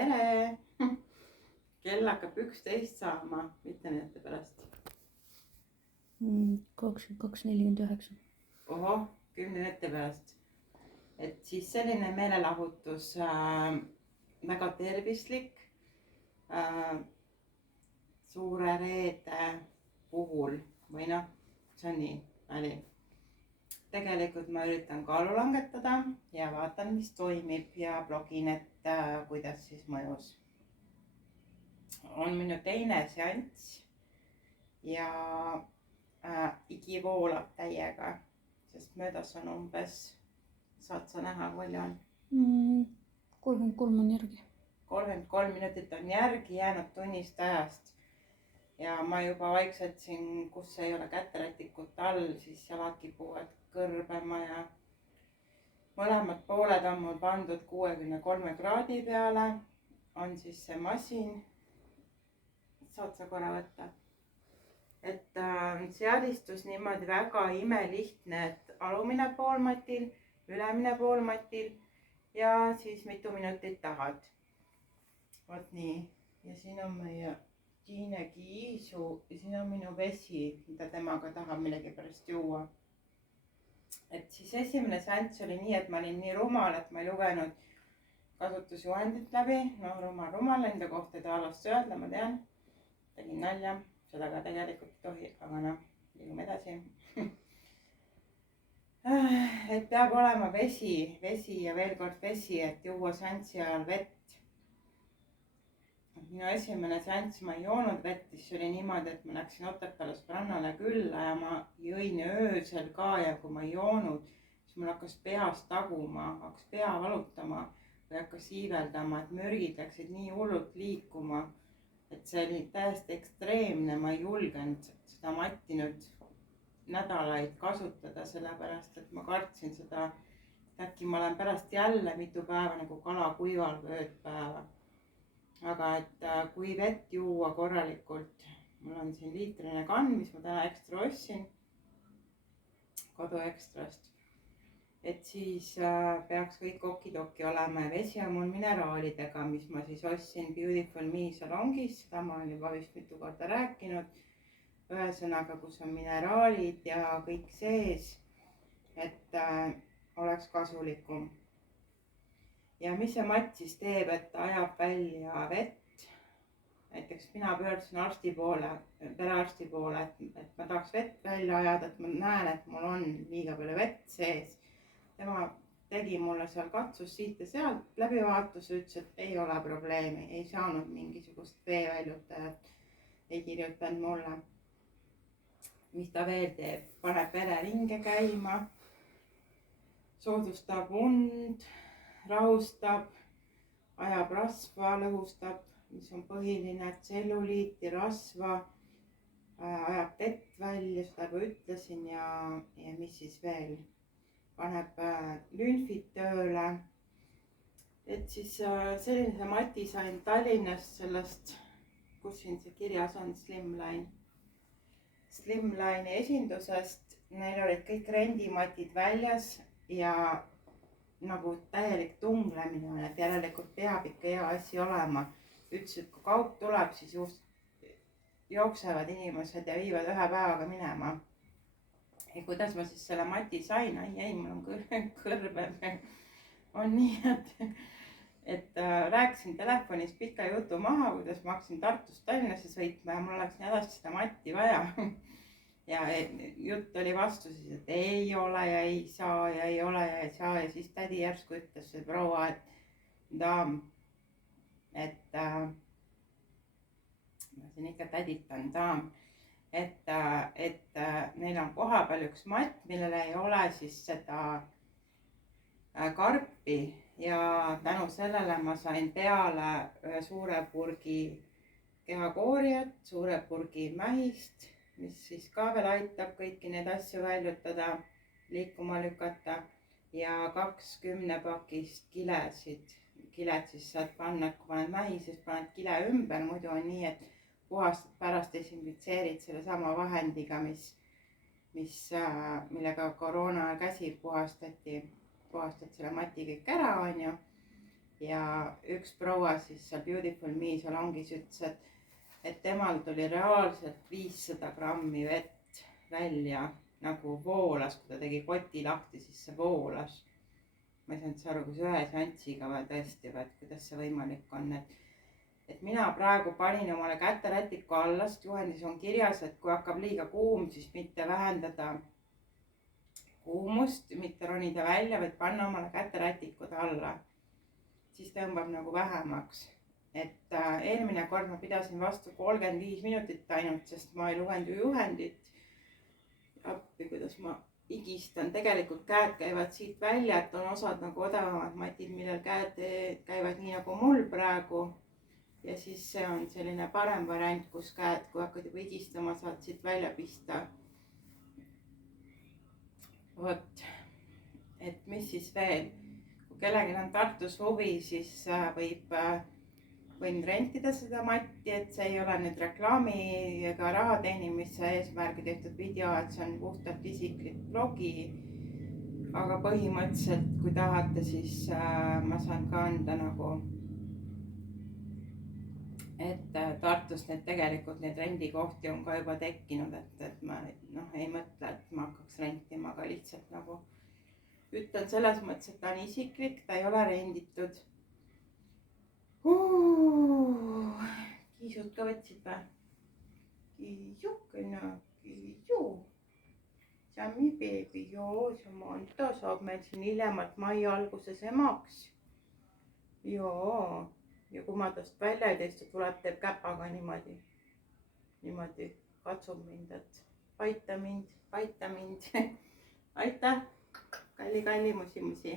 tere! Kell hakkab 11 saama, mitte minute pärast. 22:49. Ohoh, 10 minute pärast. Et siis selline meelelahutus, väga tervislik suure reede puhul või noh, see on nii nali. Tegelikult ma üritan kaalu langetada ja vaatan, mis toimib ja blogin, et kuidas siis mõjus. On minu teine seanss ja igi voolab täiega, sest möödas on umbes, saad sa näha, palju on? 33 on järgi. 33 minutit on järgi jäänud tunnist ajast. Ja ma juba vaikselt siin, kus ei ole käterätikut all, siis jalad kipuvad kõrbema ja mõlemad pooled on mul pandud 63 kraadi peale. On siis see masin. Saad sa korra võtta? Et seadistus niimoodi väga imelihtne, et alumine pool matil, ülemine pool matil ja siis mitu minutit tahad. Vot nii. Ja siin on meie Tiine Kiisu ja siin on minu vesi, mida temaga tahab millegi pärast juua. Et siis esimene seanss oli nii, et ma olin nii rumal, et ma ei lugenud kasutusjuhendit läbi. No rumal, enda kohta ei taha alasti öelda, ma tean. Tegin nalja, seda ka tegelikult ei tohi, aga noh, liigume edasi. Et peab olema vesi ja veel kord vesi, et juua seanssi ajal vett. Minu esimene seanss ma ei joonud vett, siis oli niimoodi, et ma läksin Otepääle sõbrannale külla ja ma jõin öösel ka ja kui ma ei joonud, siis mul hakkas peas taguma, hakkas pea valutama või hakkas iiveldama, et mürgid läksid nii hullult liikuma, et see oli täiesti ekstreemne, ma ei julgenud seda matti nüüd nädalaid kasutada, sellepärast et ma kartsin seda, et äkki ma olen pärast jälle mitu päeva nagu kala kuival või öödpäeva. Aga et kui vett juua korralikult, mul on siin liitrine kann, mis ma täna ekstra ostsin, koduekstrast, et siis peaks kõik okidoki olema ja vesi on mul mineraalidega, mis ma siis ostsin Beautiful Me salongis, seda ma olen juba vist mitu korda rääkinud, ühesõnaga, kus on mineraalid ja kõik sees, et oleks kasulikum. Ja mis see matt siis teeb, et ta ajab välja vett. Näiteks mina pöördusin arsti poole, perearsti poole, et ma tahaks vett välja ajada, et ma näen, et mul on liiga palju vett sees. Tema tegi mulle seal katsus siit ja sealt, läbivaatus ütles, et ei ole probleemi, ei saanud mingisugust veeväljutajat, ei kirjutanud mulle. Mis ta veel teeb? Paneb vereringe käima, soodustab und, rahustab, ajab rasva, lõhustab, mis on põhiline, tselluliiti, rasva, ajab vett välja, seda juba ütlesin ja mis siis veel, paneb lümfid tööle. Et siis sellise mati sain Tallinnast sellest, kus siin see kirjas on, Slimline'i esindusest, neil olid kõik rendimatid väljas ja nagu täielik tunglemine on, et järelikult peab ikka hea asi olema. Ütles, et kui kaup tuleb, siis just jooksevad inimesed ja viivad ühe päevaga minema. Ja kuidas ma siis selle mati sain? Ei, mul on kõrbe. On nii, et rääkisin telefonis pika jutu maha, kuidas ma hakkasin Tartust Tallinnasse sõitma ja mul oleks nii hädasti seda matti vaja. Ja jutt oli vastu siis, et ei ole ja ei saa ja ei ole ja ei saa ja siis tädi järsku ütles see proua, et daam, et ma siin ikka täditan, daam, et neil on koha peal üks matt, millel ei ole siis seda karpi ja tänu sellele ma sain peale ühe suure purgi kehakoorijat, suure purgi mähist, mis siis ka veel aitab kõiki neid asju väljutada, liikuma lükata ja 20 pakist kilesid. Kiled siis saad panna, kui paned mähi, siis paned kile ümber, muidu on nii, et puhastad pärast desinfitseerid selle sama vahendiga, millega koroona käsi puhastad selle mati kõik ära, on ju. ja üks proua siis seal Beautiful Me salongis ütles, et temal tuli reaalselt 500 grammi vett välja, nagu voolas, kui ta tegi koti lahti, siis see voolas. Ma ei saanud aru, kas ühe seanssiga või tõesti, või et kuidas see võimalik on, et mina praegu panin omale käterätiku alla, sest juhendis on kirjas, et kui hakkab liiga kuum, siis mitte vähendada kuumust, mitte ronida välja, vaid panna omale käterätikud alla. Siis tõmbab nagu vähemaks. Et eelmine kord ma pidasin vastu 35 minutit ainult, sest ma ei lugenud ju juhendit. Appi, kuidas ma higistan. Tegelikult käed käivad siit välja, et on osad nagu odavamad matid, millel käed käivad nii nagu mul praegu. Ja siis see on selline parem variant, kus käed, kui hakkad juba higistama, saad siit välja pista. Vot, et mis siis veel, kui kellelgi on Tartus huvi, siis võin rentida seda matti, et see ei ole nüüd reklaami ega raha teenimise eesmärgi tehtud video, et see on puhtalt isiklik blogi. Aga põhimõtteliselt, kui tahate, siis ma saan ka anda nagu, et Tartus tegelikult need rendikohti on ka juba tekkinud, et ma ei mõtle, et ma hakkaks rentima, aga lihtsalt nagu ütlen selles mõttes, et ta on isiklik, ta ei ole renditud. Kiisud ka võtsid või? Kiisukene, kiisu. Sammi beebi, joo, Samantha saab meil siin hiljemalt mai alguses emaks. Joo. Ja kui ma tast välja ei teista, tuleb, teeb käpaga niimoodi. Niimoodi katsub mind, et paita mind. Aitäh, kalli musi.